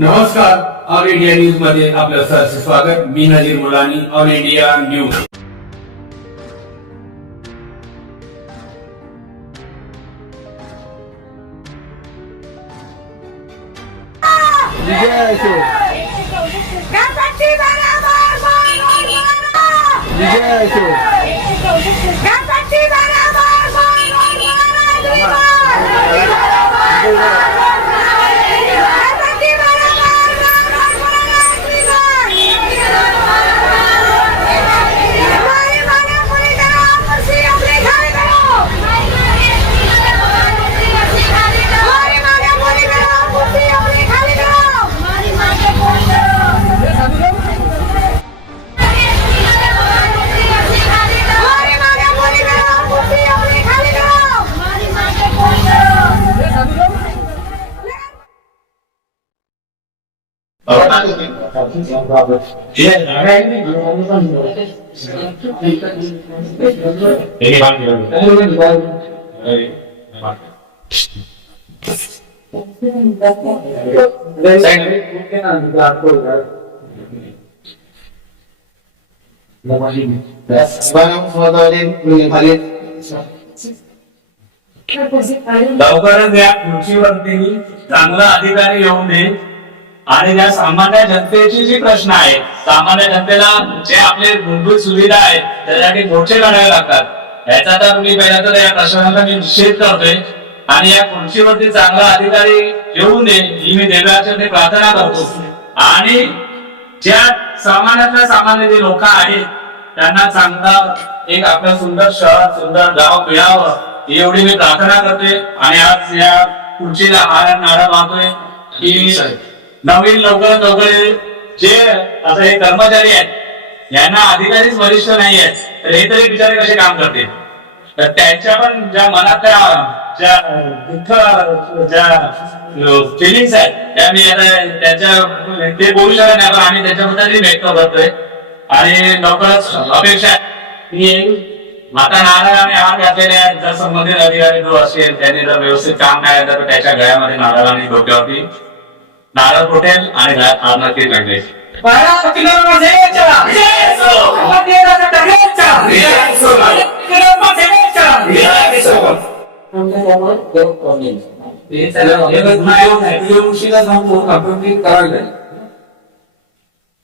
नमस्कार all India news मध्ये आपलं सहर्ष स्वागत. मी Nazir Mulani all India news विजय असो विजय असो लवकरच या खुर्चीवरती चांगला अधिकारी येऊन दे आणि त्या सामान्य जनतेची जी प्रश्न आहेत सामान्य जनतेला जे आपले मूलभूत सुविधा आहेत त्यासाठी मोर्चे लढावे लागतात. याचा तर मी पहिला तर या प्रश्नाचा मी निषेध करतोय. आणि या खुर्चीवरती चांगला अधिकारी येऊ नये ही मी देवाच्या प्रार्थना करतो. आणि ज्या सामान्यातल्या सामान्य जे लोक आहेत त्यांना चांगला एक आपलं सुंदर शहर सुंदर गाव मिळावं ही एवढी मी प्रार्थना करतोय. आणि आज या खुर्चीला हार नारा मागतोय की नवीन लवकर लवकर जे आता हे कर्मचारी आहेत यांना अधिकारीच वरिष्ठ नाही आहेत तर हे तरी बिचारे कसे काम करते तर त्यांच्या पण ज्या मनातल्या ज्या दुःख ज्या फिलिंग्स आहेत त्या मी आता त्यांच्या ते बोलू शकत नाही पण आम्ही त्याच्याबद्दल व्यक्त करतोय. आणि लवकरच अपेक्षा आहे. माता आता नारळ आणि हात घातलेल्या जर संबंधित अधिकारी जो असेल त्यांनी जर व्यवस्थित काम नाही तर त्याच्या गळ्यामध्ये नारायणाने डोक्यावरती नारळ फुटेल आणि हात नक्की लागले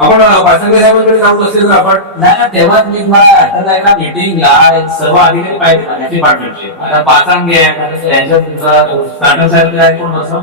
आपण पाचंगे साहेबांकडे जाऊन बसलेलो आपण नाही ना तेव्हाच मी मला आता एका मीटिंगला सर्व अधिकारी पाहिजे ना डिपार्टमेंटचे आता पाचांगे आहे त्यांच्या स्टार्टर साहेब कोण असं?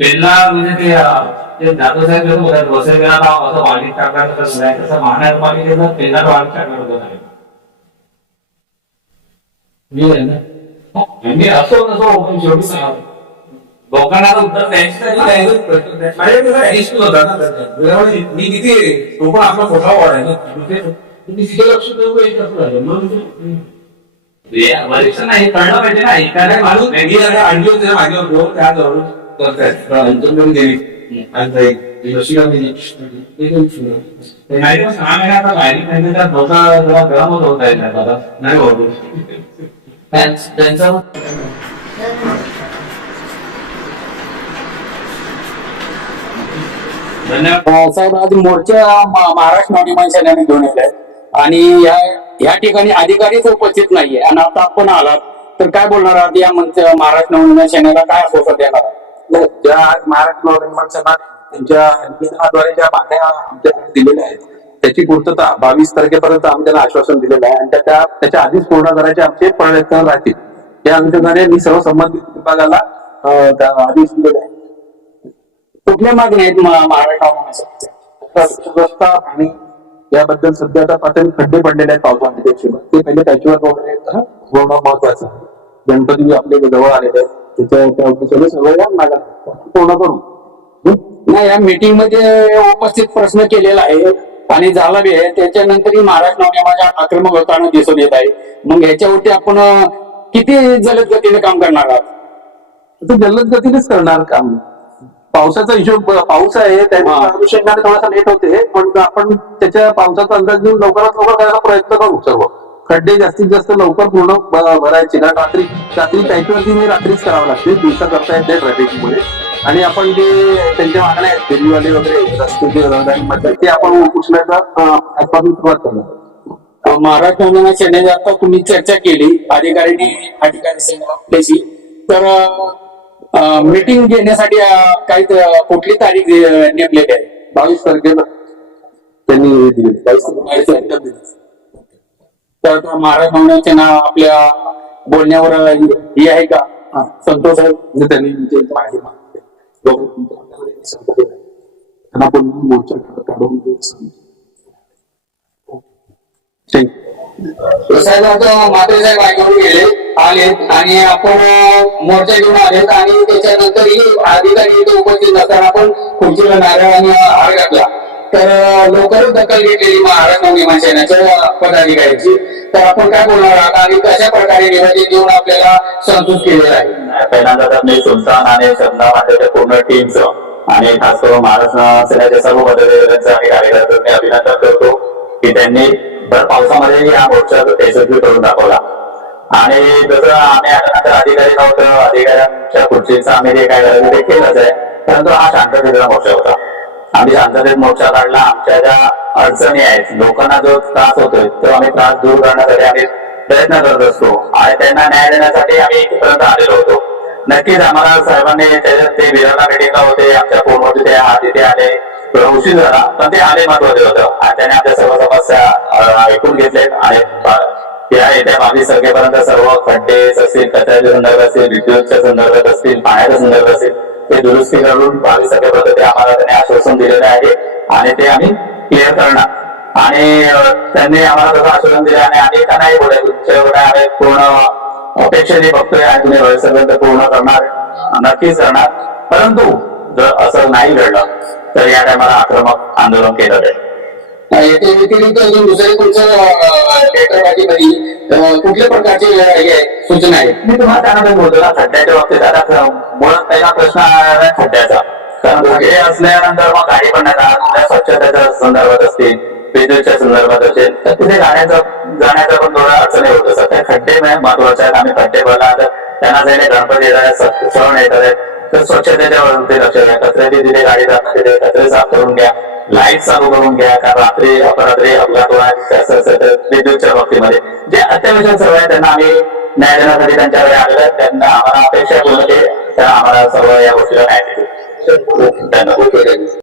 त्यांना म्हणजे ते अं, ते जाधव साहेब लोक बोलतात बसवेला असं वाढीत टाकणार तसं नाही. तसं महानगरपालिकेचा पहिला वाढीत टाकणार होतं नाही. मी असो नसो पण शेवटी लोकांना उत्तर द्यायचं होता ना मी किती तो पण आपला मोठा वॉर्ड आहे ना? तिथे लक्ष देऊ नाही कळलं पाहिजे ना. एखाद्या माणूस आणली होती मागे होतो त्या करतायत अंतर्गत आणि नाही. बाबू त्यांचं साहेब आज मोर्चा महाराष्ट्र नवनिर्माण सेनेने घेऊन येत आहे आणि या या ठिकाणी अधिकारीच उपस्थित नाहीये. आणि आता आपण आलात तर काय बोलणार आहात या मंच महाराष्ट्र नवनिर्माण सेनेला काय आश्वासन देणार आहात? नाही, ज्या महाराष्ट्र नवनिर्माण त्यांच्या निवेदनाद्वारे ज्या मागण्या दिलेल्या आहेत त्याची पूर्तता बावीस तारखेपर्यंत आम्ही त्यांना आश्वासन दिलेलं आहे. आणि त्याच्या त्याच्या आधीच पूर्ण करायचे आमचे प्रयत्न राहतील. त्या अनुषंगाने मी सर्व संबंधित विभागाला आधीच आदेश दिलेले आहे. कुठल्या मागण्या आहेत महाराष्ट्र रस्ता पाणी याबद्दल सध्या आता पातळी खड्डे पडलेले आहेत पावसामध्ये. ते पहिले त्याच्यावर वगैरे होणं महत्वाचं आहे. गणपती आपले जवळ आलेले आहेत. नाही या मीटिंगमध्ये उपस्थित प्रश्न केलेला आहे. आणि झाला बी आहे. त्याच्यानंतरही महाराष्ट्र नवनियमाच्या आक्रमक होताना दिसून येत आहे. मग याच्यावरती आपण किती जलद गतीने काम करणार आहात? जलद गतीनेच करणार काम. पावसाचा हिशोब पाऊस आहे त्याच्या थोडासा लेट होते. पण आपण त्याच्या पावसाचा अंदाज घेऊन लवकरात लवकर करायचा प्रयत्न करू सर्व. खड्डे जास्तीत जास्त लवकर पूर्ण भरायचे. कारण रात्री रात्री पॅचवरती हे रात्रीच करावं लागते. दिवसा करता येत नाही ट्रॅफिकमुळे. आणि आपण जे त्यांच्या मागण्या आहेत दिल्लीवाले वगैरे रहदारीमध्ये ते आपण उचलायचा आजपासून सुरुवात करणार महाराष्ट्र सेनेची आता तुम्ही चर्चा केली अधिकाऱ्यांनी अधिकारी तर मीटिंग घेण्यासाठी काही कुठली तारीख नेमलेली आहे? बावीस तारखेला. त्यांनी दिले. बावीस तारखेला दिली. तर आता महाराष्ट्र नवनियमा सेना आपल्या बोलण्यावर हे आहे का? संतोष आहे? म्हणजे त्यांनी. त्यांना पण मोर्चा काढून. साहेब आता साहेब ऐकून गेले आलेत आणि आपण मोर्चा घेऊन आलेत आणि त्याच्यानंतरही अधिकारी इथे उपस्थित नसताना आपण खुर्चीला नारळ आणि हार घातला. तर लवकरच दखल घेतलेली महाराष्ट्र नवनिर्माण सेनेच्या पदाधिकाऱ्याची. तर आपण काय बोलणार आहात आणि कशा प्रकारे निवेदन देऊन आपल्याला संतुष्ट केलेलं आहे? पहिल्यांदा मी सुलतान आणि शब्दा माझ्या पूर्ण टीमचं आणि खास करून महाराष्ट्र सेनेच्या सर्व पदाधिकाऱ्यांचं आणि कार्यकर्त्यांचं अभिनंदन करतो की त्यांनी भर पावसामध्ये या मोर्चा यशस्वी करून दाखवला. आणि जसं आम्ही आल्यानंतर अधिकारी नव्हतं अधिकाऱ्यांच्या खुर्चीचं आम्ही जे काय करायचं ते केलंच आहे परंतु हा शांततेचा मोर्चा होता. आम्ही शांततेत मोर्चा काढला. आमच्या ज्या अडचणी आहेत लोकांना जो त्रास होतोय तो आम्ही त्रास दूर करण्यासाठी आम्ही प्रयत्न करत असतो. आणि त्यांना न्याय देण्यासाठी आम्ही इथपर्यंत आलेलो होतो. नक्कीच आम्हाला साहेबांनी त्याच्यात ते विराला भेटीला होते आमच्या फोनवरती ते आज तिथे आले. थोडा उशीर झाला पण ते आले महत्त्वाचे होतं. आणि त्याने आपल्या सर्व समस्या ऐकून घेतलेत आणि ब- या येत्या बावीस तारखेपर्यंत सर्व खड्डे असतील कचऱ्याच्या संदर्भात असतील विद्युतच्या संदर्भात असतील पाण्याच्या संदर्भात असतील ते दुरुस्ती करून बावीस तारखेपर्यंत ते आम्हाला त्यांनी आश्वासन दिलेलं आहे आणि ते आम्ही क्लिअर करणार. आणि त्यांनी आम्हाला तसं आश्वासन दिलं आणि अनेकांनाही बोलाय तुमच्या एवढ्या आम्ही पूर्ण अपेक्षा जे बघतोय आणि तुम्ही भविष्यापर्यंत पूर्ण करणार नक्कीच करणार. परंतु जर असं नाही घडलं तर या टायमाला आक्रमक आंदोलन केलं जाईल. याच्या व्यतिरिक्त अजून दुसरे तुमचं लेटरमध्ये कुठल्या प्रकारचे हे आहे, सूचना आहेत? मी तुम्हाला त्यानंतर बोलतो ना खड्ड्याच्या बाबतीत आता मुळात पहिला प्रश्न आहे खड्ड्याचा कारण खड्डे असल्यानंतर मग गाडी पण नाही स्वच्छतेच्या संदर्भात असतील विद्युतच्या संदर्भात असेल तर तिथे गाड्याचा जाण्याचा पण थोडा अडचणी होत. असतात खड्डे महत्त्वाचे आहेत. आम्ही खड्डे तर त्यांना जाणे गणपती येतात सण येतात. तर स्वच्छतेवर लक्ष द्या. कचऱ्याची दिले गाडी कचरे साफ करून घ्या. लाइट चालू करून घ्या. कारण रात्री अपरात्री अपघात होणार विद्युतच्या बाबतीमध्ये. जे अत्यावश्यक सर्व आहे त्यांना आम्ही न्याय देण्यासाठी त्यांच्याकडे आलेलं त्यांना आम्हाला अपेक्षा केलं. की तर आम्हाला सर्व या गोष्टीला न्याय दिली धन्यवाद.